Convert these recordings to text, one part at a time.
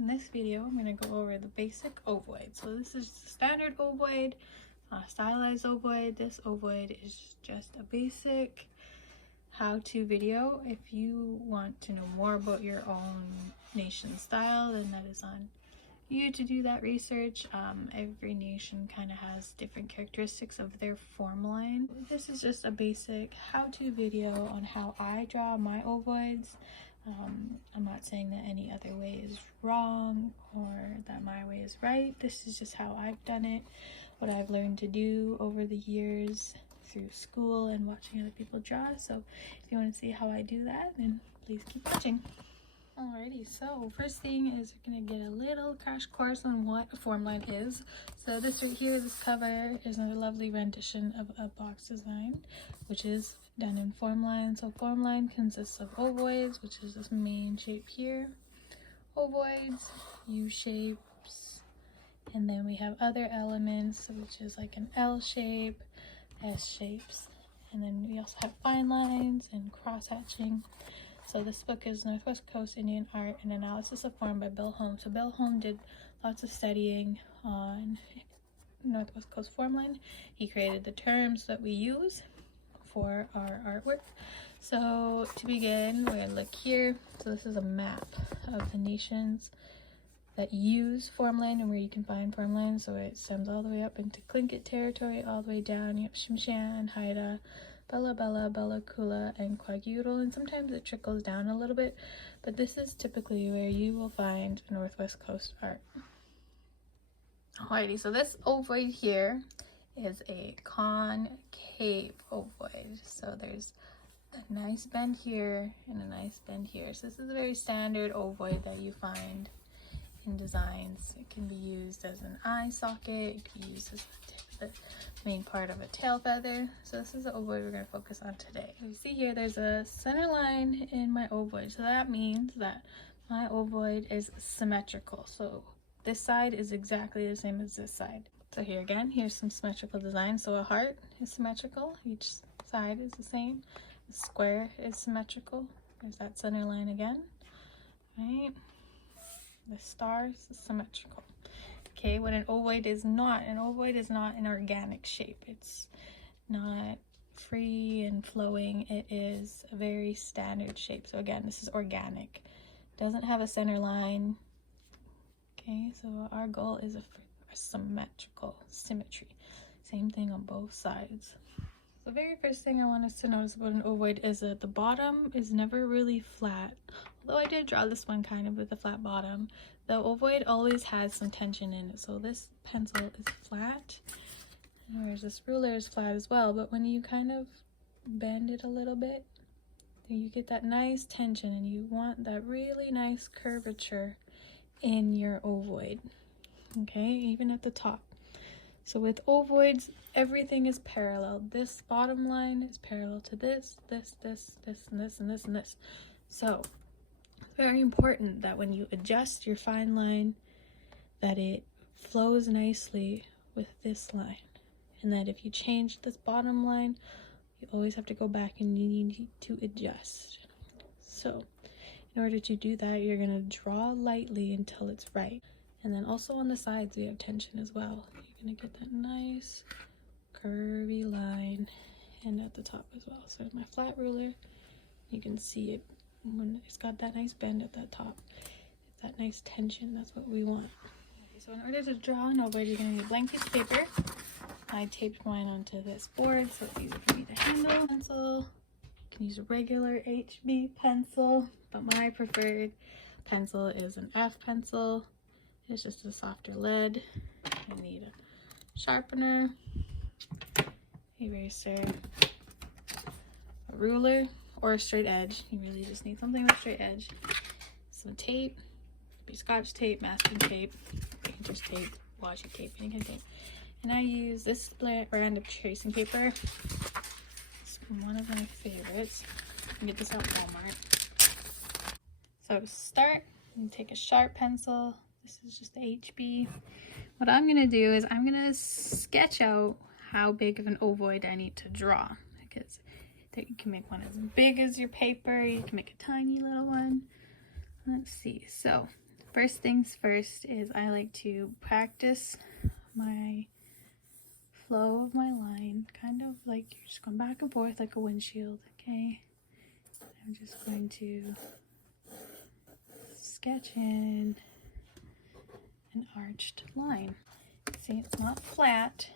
In this video, I'm going to go over the basic ovoid. So this is the standard ovoid, stylized ovoid. This ovoid is just a basic how-to video. If you want to know more about your own nation style, then that is on you to do that research. Every nation kind of has different characteristics of their form line. This is just a basic how-to video on how I draw my ovoids. I'm not saying that any other way is wrong or that my way is right. This is just how I've done it, what I've learned to do over the years through school and watching other people draw. So if you want to see how I do that, then please keep watching. Alrighty, so first thing is we're going to get a little crash course on what a form line is. So this right here, this cover, is a lovely rendition of a box design, which is done in Formline. So Formline consists of ovoids, which is this main shape here, ovoids, U shapes, and then we have other elements, which is like an L shape, S shapes, and then we also have fine lines and cross hatching. So this book is Northwest Coast Indian Art and Analysis of Form by Bill Holm. So Bill Holm did lots of studying on Northwest Coast Formline. He created the terms that we use for our artwork. So to begin, we're going to look here. So this is a map of the nations that use Formline and where you can find Formline. So it stems all the way up into Tlingit territory, all the way down. You have Shimshan, Haida, Bella Bella, Bella Kula, and Kwakiutl, and sometimes it trickles down a little bit, but this is typically where you will find Northwest Coast art. Alrighty, so this ovoid here is a concave ovoid. So there's a nice bend here and a nice bend here. So this is a very standard ovoid that you find in designs. It can be used as an eye socket, it can be used as the main part of a tail feather. So this is the ovoid we're going to focus on today. You see here there's a center line in my ovoid, so that means that my ovoid is symmetrical. So this side is exactly the same as this side. So here again, here's some symmetrical design. So a heart is symmetrical, each side is the same. The square is symmetrical, there's that center line again, right? The stars is symmetrical. Okay, what an ovoid is not an organic shape. It's not free and flowing. It is a very standard shape. So again, this is organic. Doesn't have a center line. Okay, so our goal is a symmetrical symmetry. Same thing on both sides. The very first thing I want us to notice about an ovoid is that the bottom is never really flat. Although I did draw this one kind of with a flat bottom, the ovoid always has some tension in it. So this pencil is flat, whereas this ruler is flat as well. But when you kind of bend it a little bit, then you get that nice tension, and you want that really nice curvature in your ovoid. Okay, even at the top. So with ovoids, everything is parallel. This bottom line is parallel to this, this, and this, and this, and this. So it's very important that when you adjust your fine line, that it flows nicely with this line. And that if you change this bottom line, you always have to go back and you need to adjust. So in order to do that, you're going to draw lightly until it's right. And then also on the sides, we have tension as well. You're going to get that nice curvy line, and at the top as well. So my flat ruler, you can see it when it's got that nice bend at the top. It's that nice tension, that's what we want. Okay, so in order to draw an ovoid, you're going to need a blank piece of paper. I taped mine onto this board so it's easy for me to handle. Pencil, you can use a regular HB pencil, but my preferred pencil is an F pencil. It's just a softer lead. You need a sharpener, eraser, a ruler, or a straight edge. You really just need something with a straight edge. Some tape, could be Scotch tape, masking tape, painter's tape, washi tape, any kind of tape. And I use this brand of tracing paper. It's one of my favorites. You can get this at Walmart. So to start, you take a sharp pencil. This is just the HB. What I'm going to do is I'm going to sketch out how big of an ovoid I need to draw, because you can make one as big as your paper, you can make a tiny little one. Let's see. So first things first is I like to practice my flow of my line, kind of like you're just going back and forth like a windshield, okay? I'm just going to sketch in an arched line. See, it's not flat,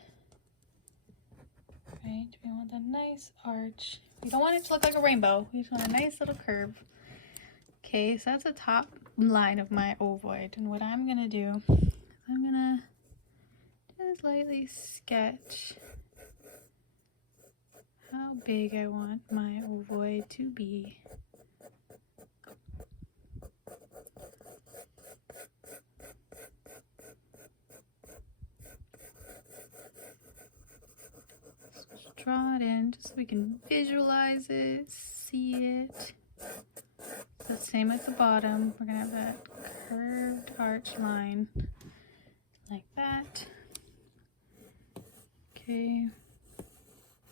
right? We want a nice arch. We don't want it to look like a rainbow. We just want a nice little curve. Okay, so that's the top line of my ovoid. And what I'm gonna do is I'm gonna just lightly sketch how big I want my ovoid to be. Just draw it in just so we can visualize it, see it. The same at the bottom. We're gonna have that curved arch line like that. Okay,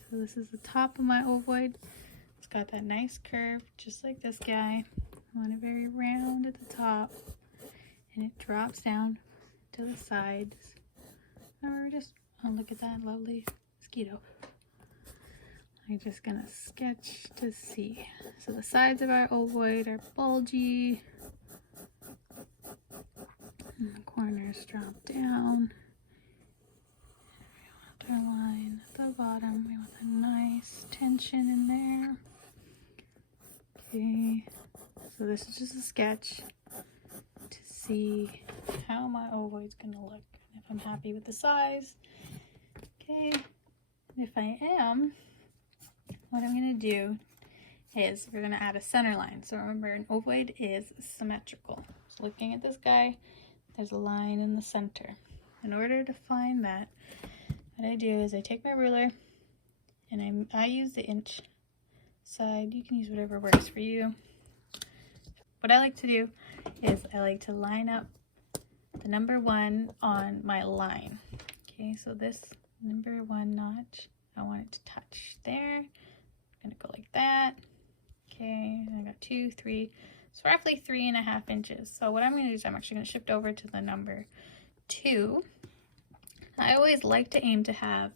so this is the top of my ovoid. It's got that nice curve just like this guy. I want it very round at the top, and it drops down to the sides. And we're just, oh, look at that lovely mosquito. I'm just gonna sketch to see. So the sides of our ovoid are bulgy, and the corners drop down. We want our line at the bottom. We want a nice tension in there. Okay, so this is just a sketch to see how my ovoid's gonna look. If I'm happy with the size, okay. And if I am, what I'm going to do is we're going to add a center line. So remember, an ovoid is symmetrical. So looking at this guy, there's a line in the center. In order to find that, what I do is I take my ruler and I use the inch side. You can use whatever works for you. What I like to do is I like to line up the number 1 on my line. Okay, so this number 1 notch, I want it to touch there. I'm gonna go like that. Okay, I got 2, 3. It's roughly 3.5 inches. So what I'm gonna do is I'm actually gonna shift over to the number 2. I always like to aim to have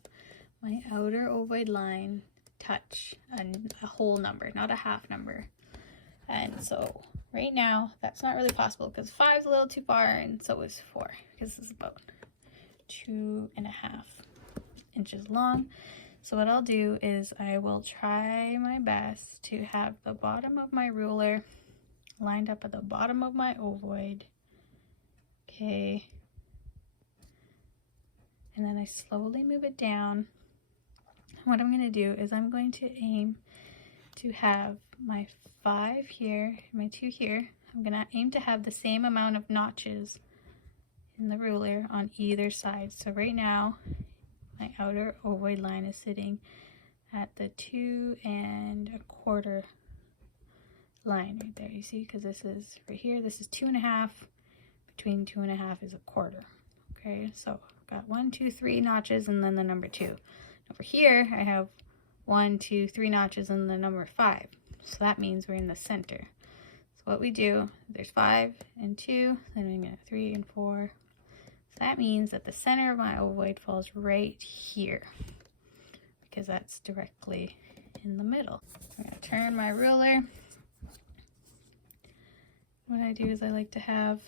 my outer ovoid line touch a whole number, not a half number. And so right now that's not really possible because 5 is a little too far, and so is 4 because this is about 2.5 inches long. So what I'll do is I will try my best to have the bottom of my ruler lined up at the bottom of my ovoid. Okay. And then I slowly move it down. What I'm going to do is I'm going to aim to have my 5 here, my 2 here. I'm going to aim to have the same amount of notches in the ruler on either side. So right now, my outer ovoid line is sitting at the 2 1/4 line right there. You see, because this is right here, this is 2.5. Between 2.5 is 1/4. Okay, so I've got 1, 2, 3 notches and then the number 2. Over here, I have 1, 2, 3 notches and the number 5. So that means we're in the center. So what we do, there's 5 and 2, then we get 3 and 4. So that means that the center of my ovoid falls right here because that's directly in the middle. I'm going to turn my ruler. What I do is I like to have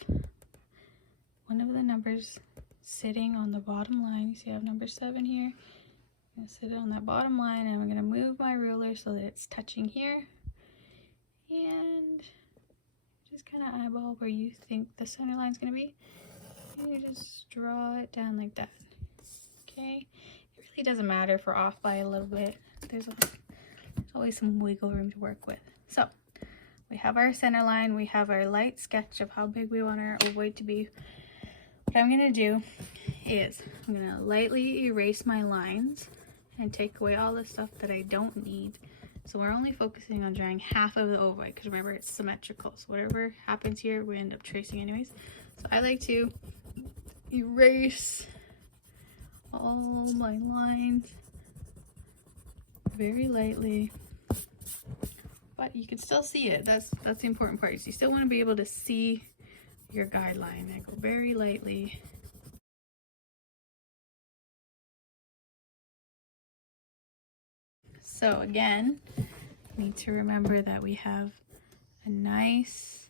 one of the numbers sitting on the bottom line. You see I have number 7 here. I'm going to sit it on that bottom line, and I'm going to move my ruler so that it's touching here. And just kind of eyeball where you think the center line is going to be. And you just draw it down like that. Okay? It really doesn't matter if we're off by a little bit. There's always some wiggle room to work with. So we have our center line. We have our light sketch of how big we want our ovoid to be. What I'm going to do is I'm going to lightly erase my lines and take away all the stuff that I don't need. So we're only focusing on drawing half of the ovoid because remember it's symmetrical. So whatever happens here, we end up tracing anyways. So I like to erase all my lines very lightly. But you can still see it. That's the important part. You still want to be able to see your guideline. I go very lightly. So again, we need to remember that we have a nice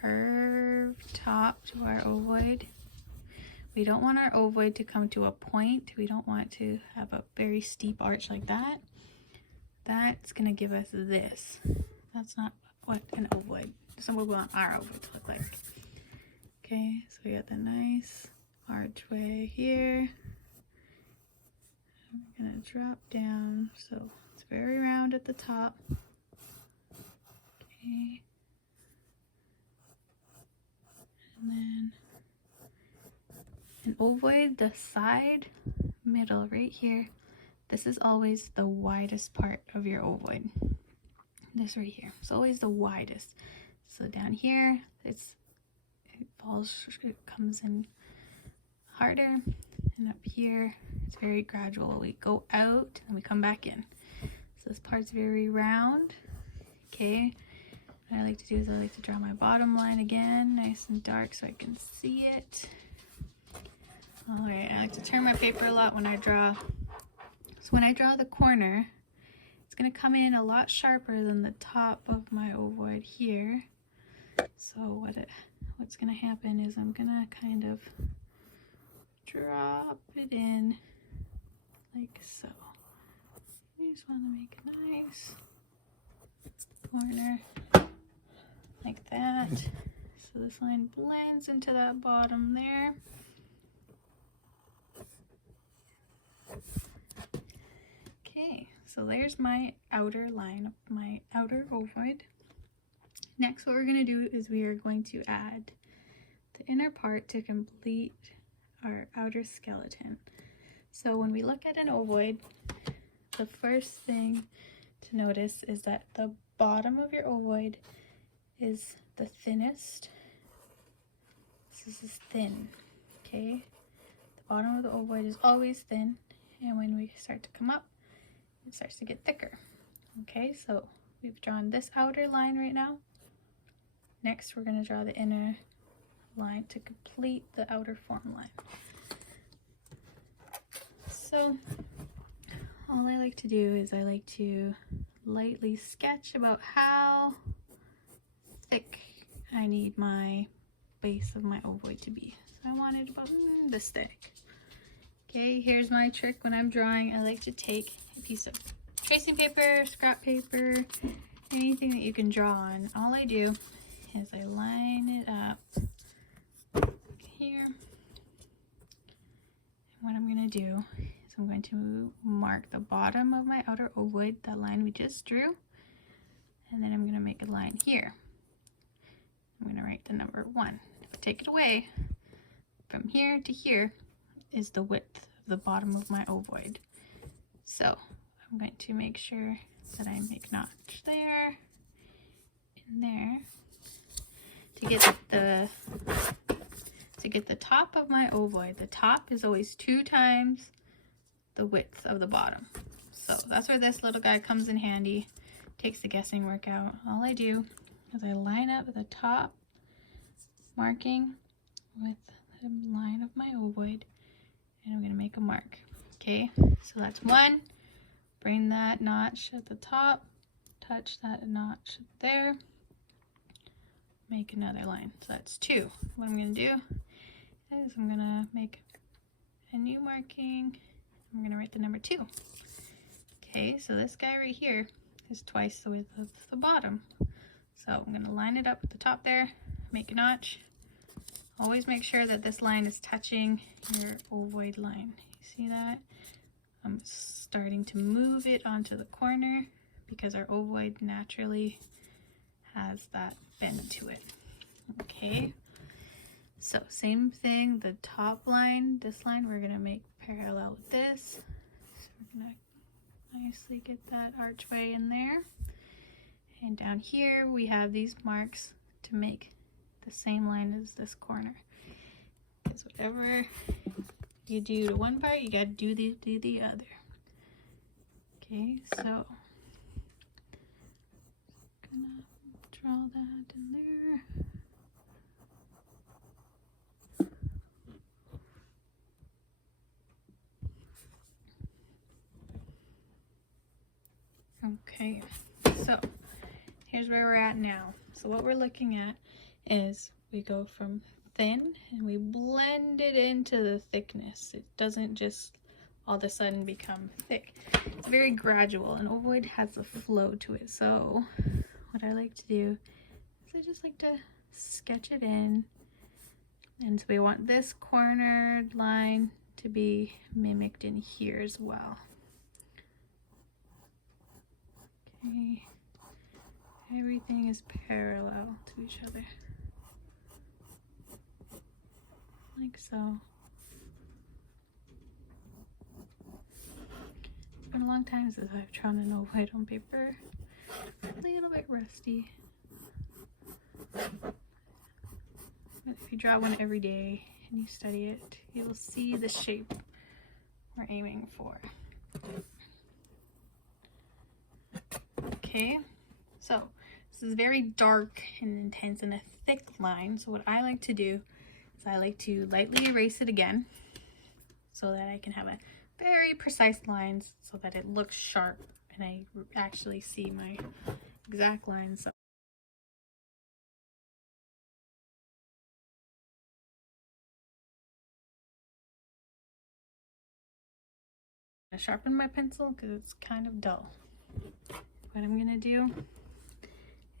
curved top to our ovoid. We don't want our ovoid to come to a point. We don't want to have a very steep arch like that. That's gonna give us this. That's not what an ovoid, that's not what we want our ovoid to look like. Okay, so we got the nice archway here. I'm gonna drop down, so it's very round at the top. Okay. And then an ovoid, the side middle right here, this is always the widest part of your ovoid. This right here, it's always the widest. So down here, it comes in harder, and up here, it's very gradual. We go out and we come back in. So this part's very round. Okay, what I like to do is I like to draw my bottom line again, nice and dark so I can see it. All right, I like to turn my paper a lot when I draw. So when I draw the corner, it's gonna come in a lot sharper than the top of my ovoid here. So what's gonna happen is I'm gonna kind of drop it in like so. You just want to make a nice corner like that. So this line blends into that bottom there. Okay, so there's my outer line of my outer ovoid. Next, what we're going to do is we are going to add the inner part to complete our outer skeleton. So when we look at an ovoid, the first thing to notice is that the bottom of your ovoid is the thinnest. This is thin, okay? The bottom of the ovoid is always thin, and when we start to come up, it starts to get thicker. Okay, so we've drawn this outer line right now. Next, we're going to draw the inner line to complete the outer form line. So all I like to do is I like to lightly sketch about how thick I need my base of my ovoid to be. So I want it about this thick. Okay, here's my trick when I'm drawing. I like to take a piece of tracing paper, scrap paper, anything that you can draw on. All I do is I line it up here. And what I'm going to do is I'm going to mark the bottom of my outer ovoid, that line we just drew, and then I'm going to make a line here. I'm going to write the number 1. If I take it away, from here to here is the width of the bottom of my ovoid. So I'm going to make sure that I make a notch there and there to get the top of my ovoid. The top is always 2 times the width of the bottom. So that's where this little guy comes in handy, takes the guessing work out. All I do is I line up the top marking with the line of my ovoid, and I'm going to make a mark. Okay, so that's 1. Bring that notch at the top, touch that notch there, make another line. So that's 2. What I'm going to do is I'm going to make a new marking. I'm going to write the number 2. Okay, so this guy right here is twice the width of the bottom. So I'm going to line it up at the top there, make a notch. Always make sure that this line is touching your ovoid line. You see that? I'm starting to move it onto the corner because our ovoid naturally has that bend to it. Okay, so same thing, the top line, this line we're going to make parallel with this. So we're going to nicely get that archway in there. And down here we have these marks to make the same line as this corner. Because whatever you do to one part, you got to do the other. Okay, so gonna draw that in there. Okay, so here's where we're at now. So what we're looking at is we go from thin and we blend it into the thickness. It doesn't just all of a sudden become thick. It's very gradual, and Ovoid has a flow to it. So what I like to do is I just like to sketch it in. And so we want this cornered line to be mimicked in here as well. Okay. Everything is parallel to each other. Like so. It's been a long time since I've drawn an ovoid on paper. A little bit rusty. But if you draw one every day and you study it, you will see the shape we're aiming for. Okay, so this is very dark and intense and a thick line. So what I like to do is I like to lightly erase it again so that I can have a very precise lines so that it looks sharp and I actually see my exact lines. So I sharpen my pencil because it's kind of dull. What I'm gonna do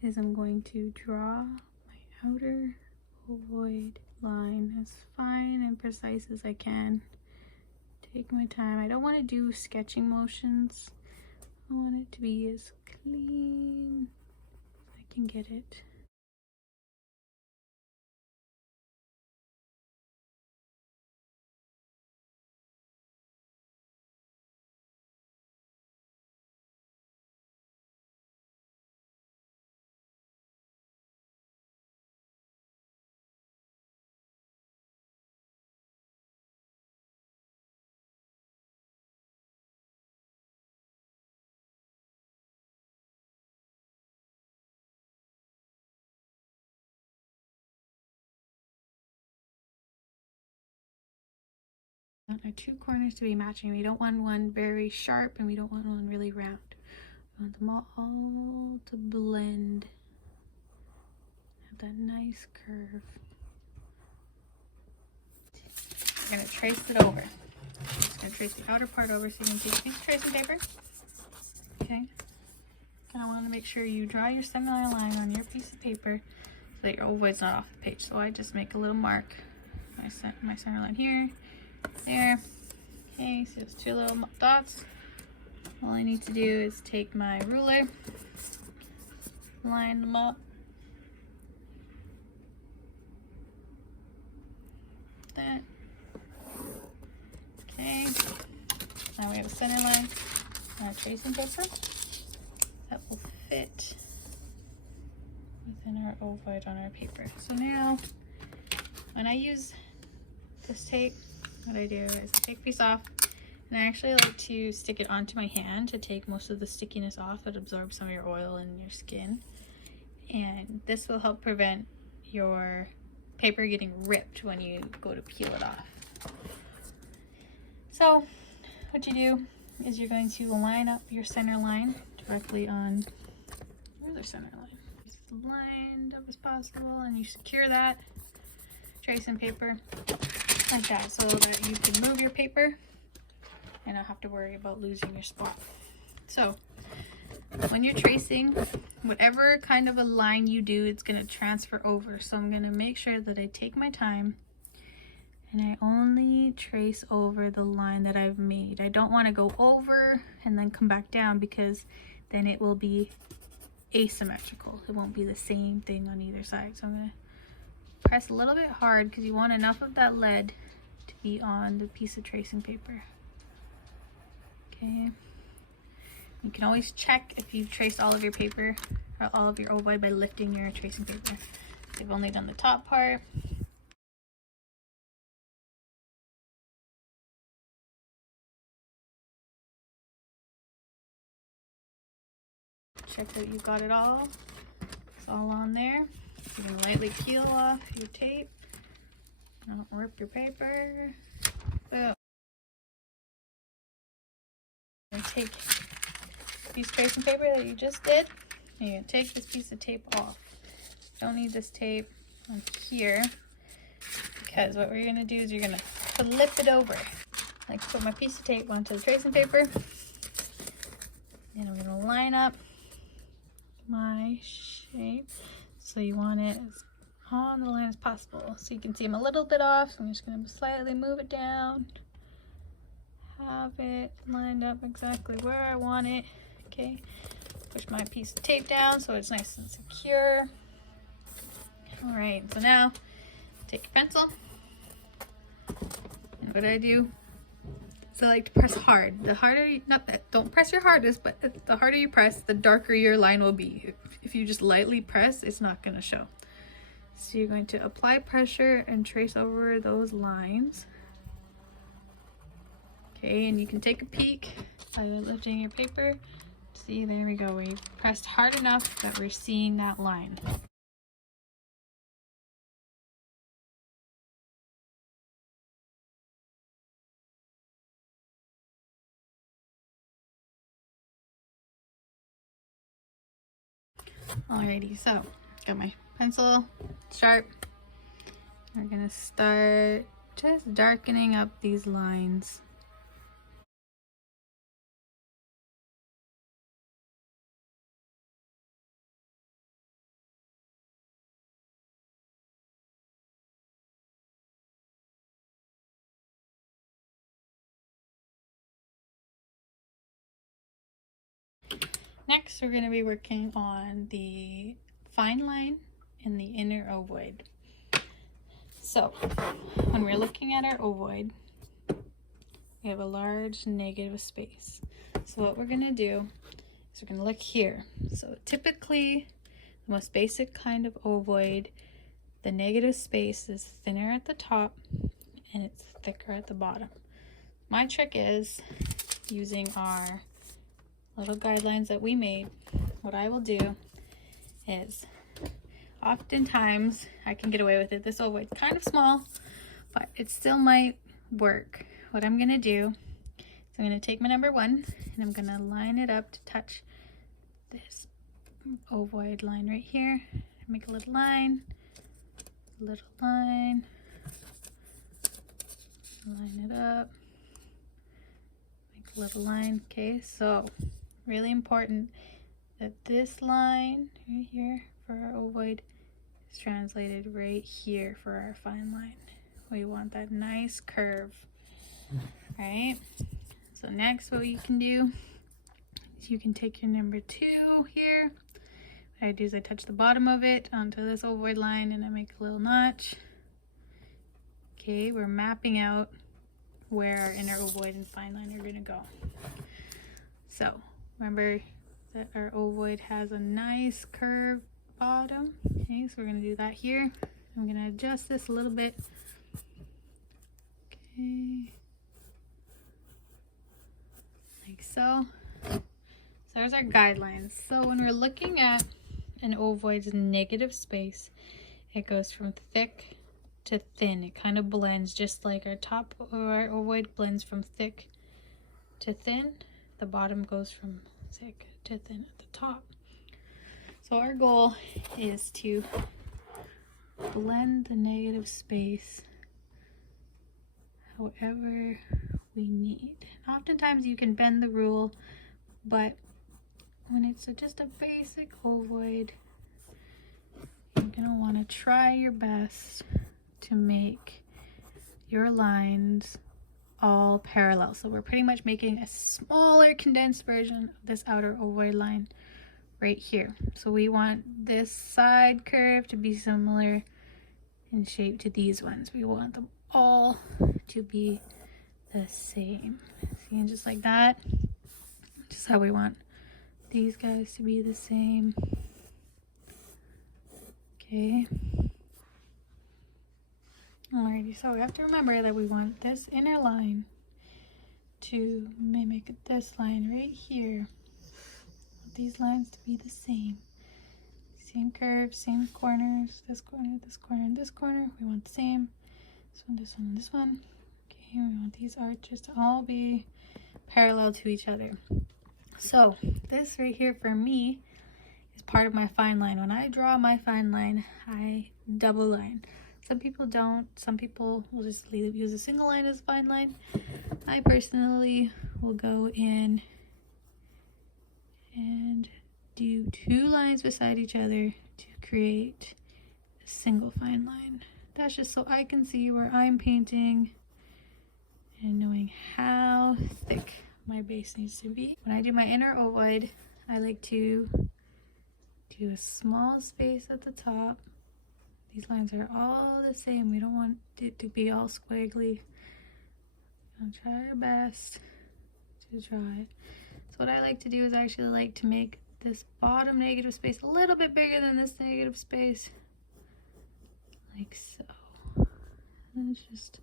is I'm going to draw my outer ovoid line as fine and precise as I can. Take my time. I don't want to do sketching motions. I want it to be as clean as I can get it. Our two corners to be matching. We don't want one very sharp and we don't want one really round. We want them all to blend. Have that nice curve. We're going to trace it over. I'm just going to trace the outer part over so you can see the tracing paper. Okay. And I want to make sure you draw your semi line on your piece of paper so that your ovoid's not off the page. So I just make a little mark. My center line here. There. Okay, so it's two little dots. All I need to do is take my ruler, line them up. That. Okay. Now we have a center line on our tracing paper that will fit within our ovoid on our paper. So now, when I use this tape, what I do is I take a piece off, and I actually like to stick it onto my hand to take most of the stickiness off that absorbs some of your oil in your skin. And this will help prevent your paper getting ripped when you go to peel it off. So what you do is you're going to line up your center line directly on your other center line. Just lined up as possible, and you secure that tracing paper like that so that you can move your paper and not have to worry about losing your spot. So when you're tracing, whatever kind of a line you do, it's going to transfer over. So I'm going to make sure that I take my time and I only trace over the line that I've made. I don't want to go over and then come back down, because then it will be asymmetrical. It won't be the same thing on either side. So I'm going to press a little bit hard because you want enough of that lead to be on the piece of tracing paper. Okay. You can always check if you've traced all of your paper or all of your ovoid by lifting your tracing paper. If you've only done the top part, check that you've got it all. It's all on there. You can lightly peel off your tape. Don't rip your paper. Boom. And take piece of tracing paper that you just did, and you're gonna take this piece of tape off. Don't need this tape on here, because what we're gonna do is you're gonna flip it over. Like, put my piece of tape onto the tracing paper, and I'm gonna line up my shape. So you want it as on the line as possible. So you can see I'm a little bit off. So I'm just gonna slightly move it down. Have it lined up exactly where I want it. Okay, push my piece of tape down so it's nice and secure. All right, so now take your pencil, and what I do is I like to press hard. The harder you, not that, don't press your hardest, but the harder you press, the darker your line will be. If you just lightly press, it's not gonna show. So you're going to apply pressure and trace over those lines. Okay, and you can take a peek by lifting your paper. See, there we go. We pressed hard enough that we're seeing that line. Alrighty, so got my pencil sharp. We're gonna start just darkening up these lines. Next, we're going to be working on the fine line in the inner ovoid. So, when we're looking at our ovoid, we have a large negative space. So what we're going to do is we're going to look here. So typically, the most basic kind of ovoid, the negative space is thinner at the top and it's thicker at the bottom. My trick is using our little guidelines that we made. What I will do is, oftentimes I can get away with it. This ovoid's kind of small, but it still might work. What I'm gonna do is I'm gonna take my number 1 and I'm gonna line it up to touch this ovoid line right here. Make a little line, line it up, make a little line. Okay, so really important that this line right here for our ovoid is translated right here for our fine line. We want that nice curve. Right, so next what you can do is you can take your number 2 here. What I do is I touch the bottom of it onto this ovoid line and I make a little notch. Okay, we're mapping out where our inner ovoid and fine line are going to go. So remember that our ovoid has a nice curved bottom. Okay, so we're going to do that here. I'm going to adjust this a little bit. Okay, like so. So there's our guidelines. So when we're looking at an ovoid's negative space, it goes from thick to thin. It kind of blends, just like our top of our ovoid blends from thick to thin. The bottom goes from thick to thin at the top. So our goal is to blend the negative space however we need. Oftentimes you can bend the rule, but when it's just a basic ovoid, you're gonna want to try your best to make your lines all parallel. So we're pretty much making a smaller condensed version of this outer ovoid line right here. So we want this side curve to be similar in shape to these ones. We want them all to be the same. See, and just like that, just how we want these guys to be the same. Okay. Alrighty, so we have to remember that we want this inner line to mimic this line right here. These lines to be the same. Same curves, same corners, this corner, this corner, and this corner. We want the same. This one, this one, and this one. Okay, we want these arches to all be parallel to each other. So this right here for me is part of my fine line. When I draw my fine line, I double line. Some people don't. Some people will just use a single line as a fine line. I personally will go in and do 2 lines beside each other to create a single fine line. That's just so I can see where I'm painting and knowing how thick my base needs to be. When I do my inner ovoid, I like to do a small space at the top. These lines are all the same. We don't want it to be all squiggly. I'll try our best to draw it. So what I like to do is I actually like to make this bottom negative space a little bit bigger than this negative space, like so. And it's just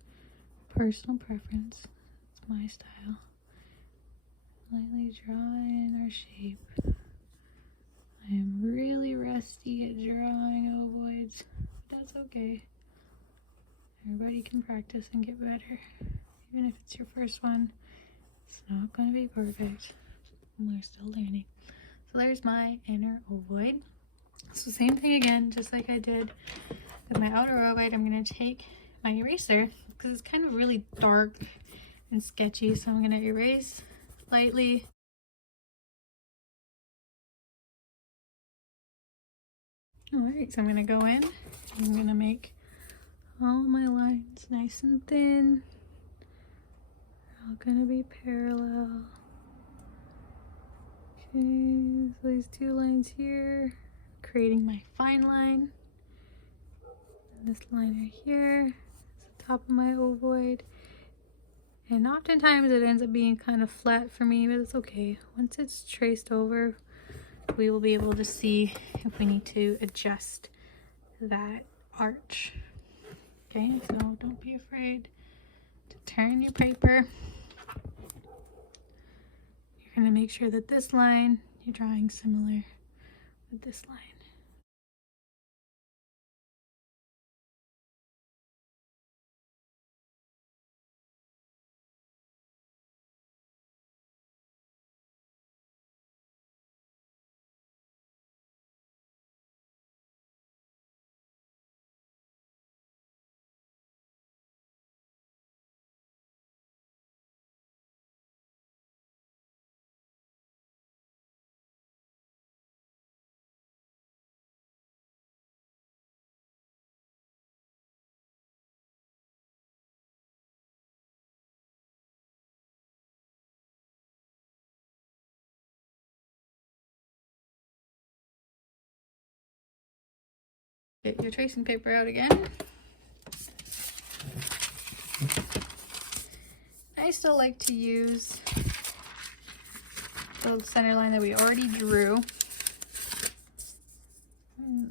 personal preference. It's my style. Lightly draw in our shape. I am really rusty at drawing ovoids, but that's okay. Everybody can practice and get better. Even if it's your first one, it's not going to be perfect. We're still learning. So there's my inner ovoid. So same thing again, just like I did with my outer ovoid. I'm going to take my eraser because it's kind of really dark and sketchy, so I'm going to erase lightly. Alright, so I'm going to go in. I'm going to make all my lines nice and thin. They're all going to be parallel. Okay, so these 2 lines here, creating my fine line. And this line right here is the top of my ovoid. And oftentimes it ends up being kind of flat for me, but it's okay. Once it's traced over, we will be able to see if we need to adjust that arch. Okay, so don't be afraid to turn your paper. You're going to make sure that this line, you're drawing similar with this line. Get your tracing paper out again. I still like to use the center line that we already drew.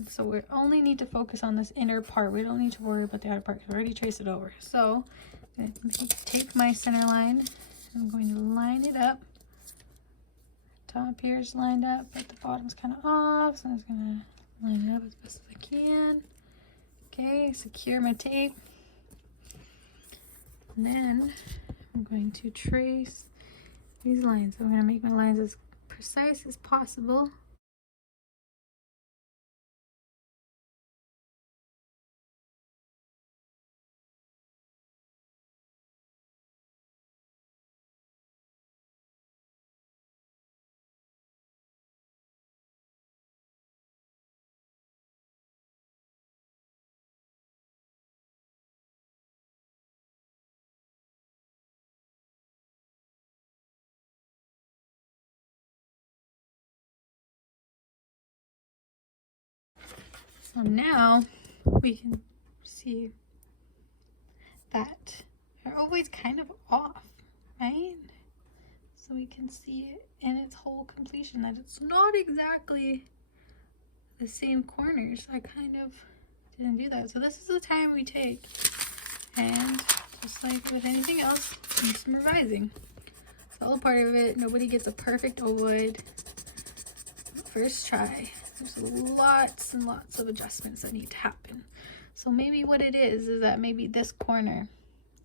So we only need to focus on this inner part. We don't need to worry about the outer part because we already traced it over. So I'm going to take my center line. I'm going to line it up. Top here is lined up, but the bottom's kind of off. So I'm just going to line it up as best as I can. Okay, secure my tape. And then I'm going to trace these lines. I'm going to make my lines as precise as possible. So now we can see that our ovoid's kind of off, right? So we can see it in its whole completion, that it's not exactly the same corners. I kind of didn't do that. So this is the time we take, and just like with anything else, do some revising. It's all part of it. Nobody gets a perfect ovoid first try. There's lots and lots of adjustments that need to happen. So maybe what it is that maybe this corner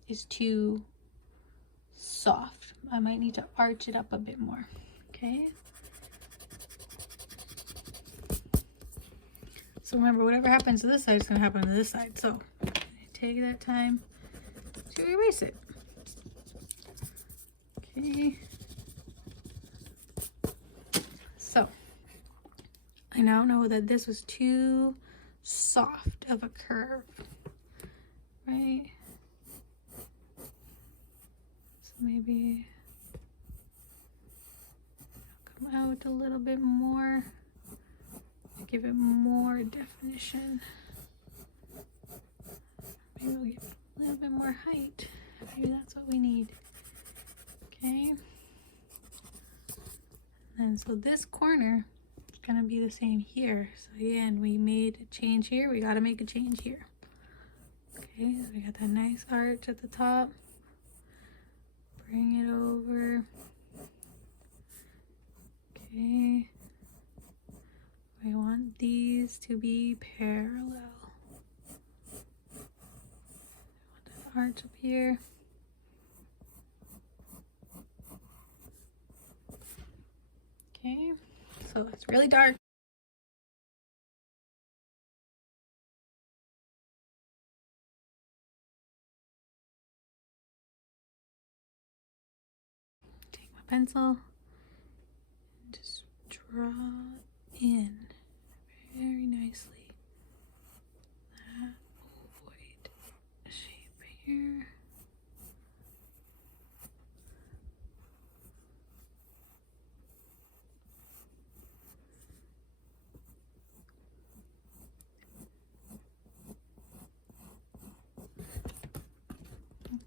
is too soft. I might need to arch it up a bit more. Okay. So remember, whatever happens to this side is going to happen to this side. So take that time to erase it. Okay. So I now know that this was too soft of a curve, right? So maybe come out a little bit more, give it more definition. Maybe we'll give it a little bit more height. Maybe that's what we need. Okay. And so this corner is gonna be the same here. So again, we made a change here. We gotta make a change here. Okay, so we got that nice arch at the top. Bring it over. Okay. We want these to be parallel. I want that arch up here. Okay, so it's really dark. Take my pencil and just draw in very nicely that ovoid shape here.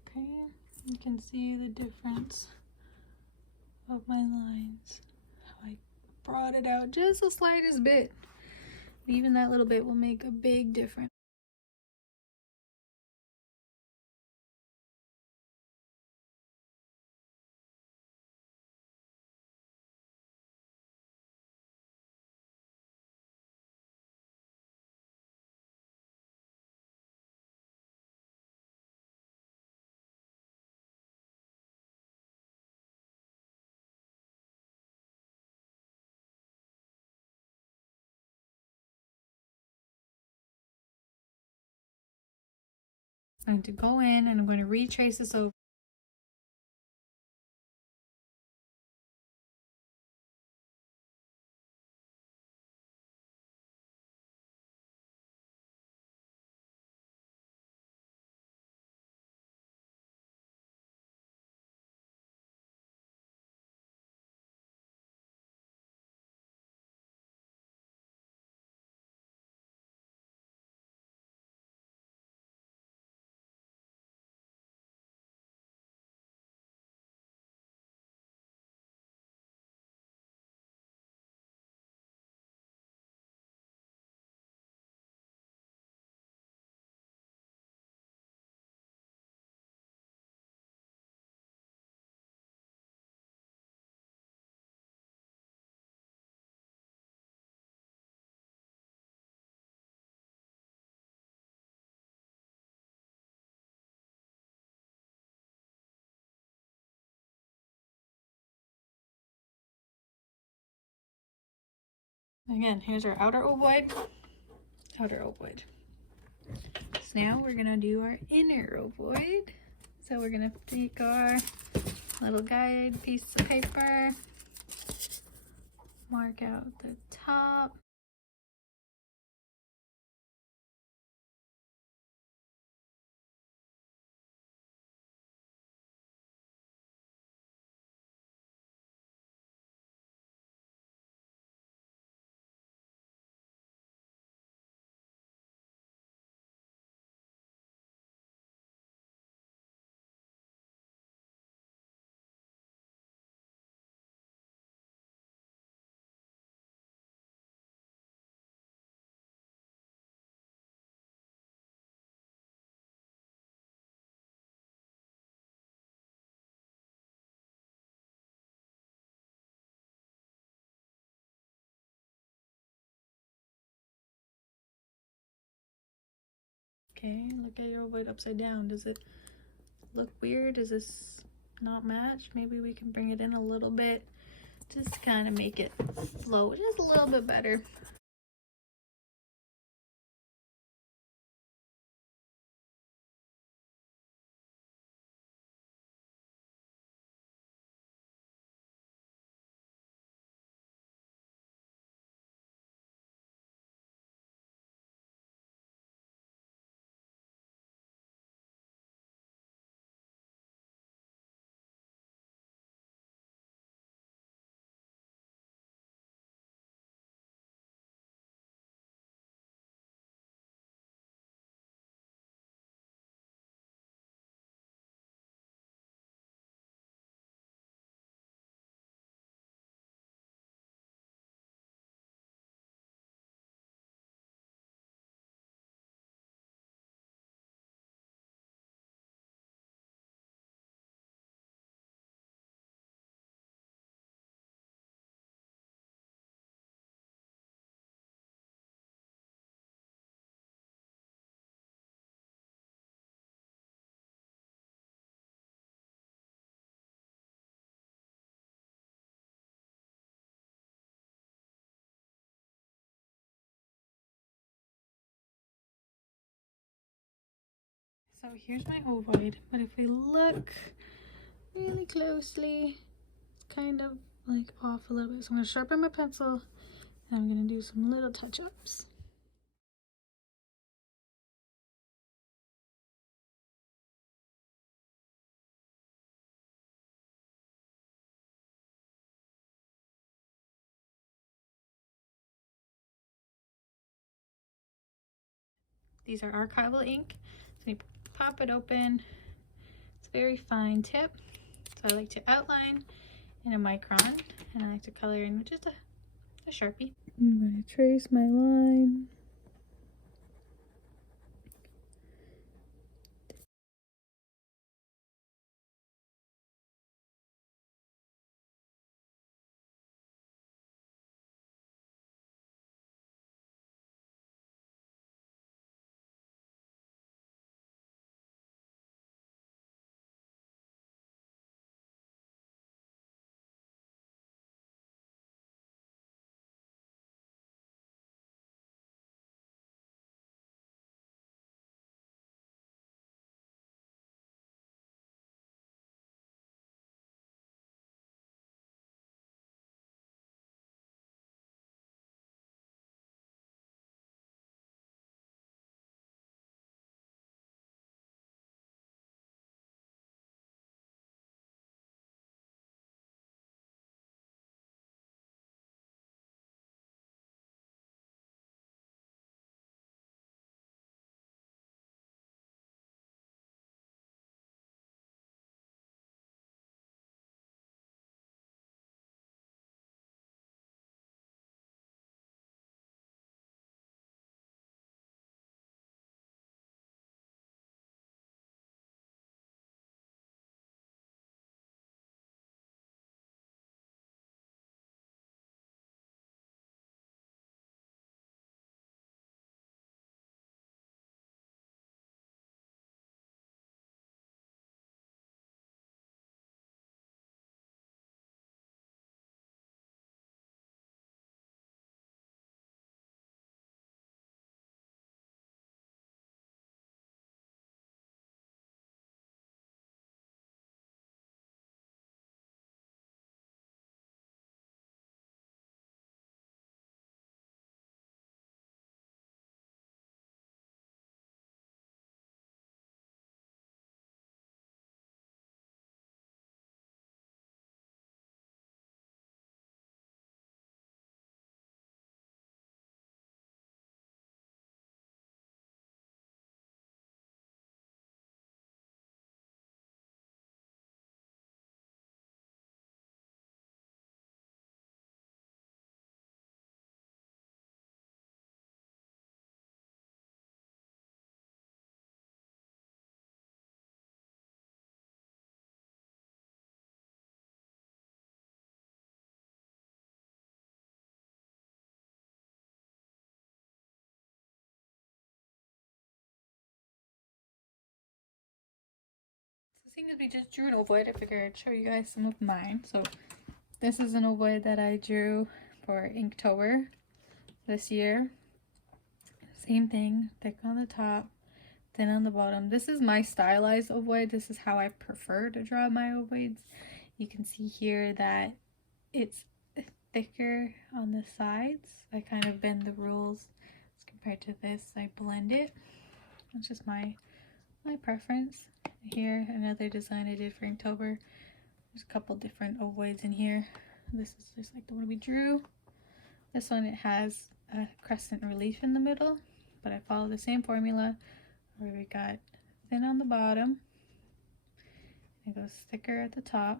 Okay, you can see the difference of my lines. How I brought it out just the slightest bit. Even that little bit will make a big difference. I'm going to go in and I'm going to retrace this over. Again, here's our outer ovoid. So now we're gonna do our inner ovoid. So we're gonna take our little guide piece of paper, mark out the top. Okay, look at your ovoid upside down. Does it look weird? Does this not match? Maybe we can bring it in a little bit just kind of make it flow just a little bit better. So here's my ovoid, but if we look really closely, it's kind of like off a little bit. So I'm going to sharpen my pencil and I'm going to do some little touch-ups. These are archival ink, so you pop it open. It's a very fine tip, so I like to outline in a micron, and I like to color in with just a Sharpie. I'm going to trace my line. So seeing as we just drew an ovoid, I figured I'd show you guys some of mine. So This is an ovoid that I drew for Inktober this year. Same thing, thick on the top, thin on the bottom. This is my stylized ovoid. This is how I prefer to draw my ovoids. You can see here that it's thicker on the sides. I kind of bend the rules as compared to this. I blend it. That's just my preference. Here, another design I did for Inktober. There's a couple different ovoids in here. This is just like the one we drew. This one, it has a crescent relief in the middle, but I follow the same formula where we got thin on the bottom. It goes thicker at the top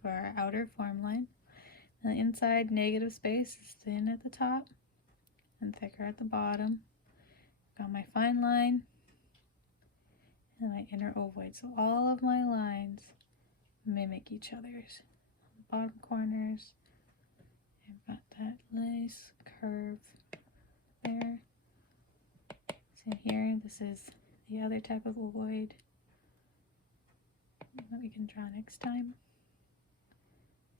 for our outer form line. And the inside negative space is thin at the top and thicker at the bottom. Got my fine line and my inner ovoid. So all of my lines mimic each other's. Bottom corners, I've got that nice curve there. Same here, this is the other type of ovoid that we can draw next time.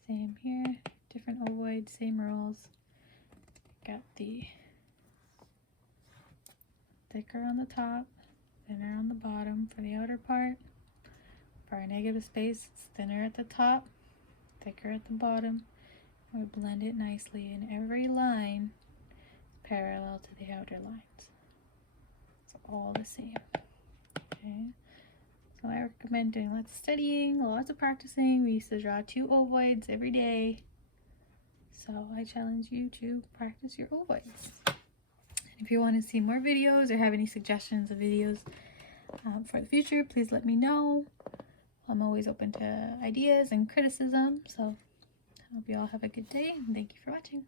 Same here, different ovoid, same rules. Got the thicker on the top, thinner on the bottom for the outer part. For our negative space, it's thinner at the top, thicker at the bottom. We blend it nicely, and every line is parallel to the outer lines. It's all the same. Okay, so I recommend doing lots of studying, lots of practicing. We used to draw 2 ovoids every day, so I challenge you to practice your ovoids. And if you want to see more videos or have any suggestions of videos for the future, please let me know. I'm always open to ideas and criticism, so I hope you all have a good day, and thank you for watching.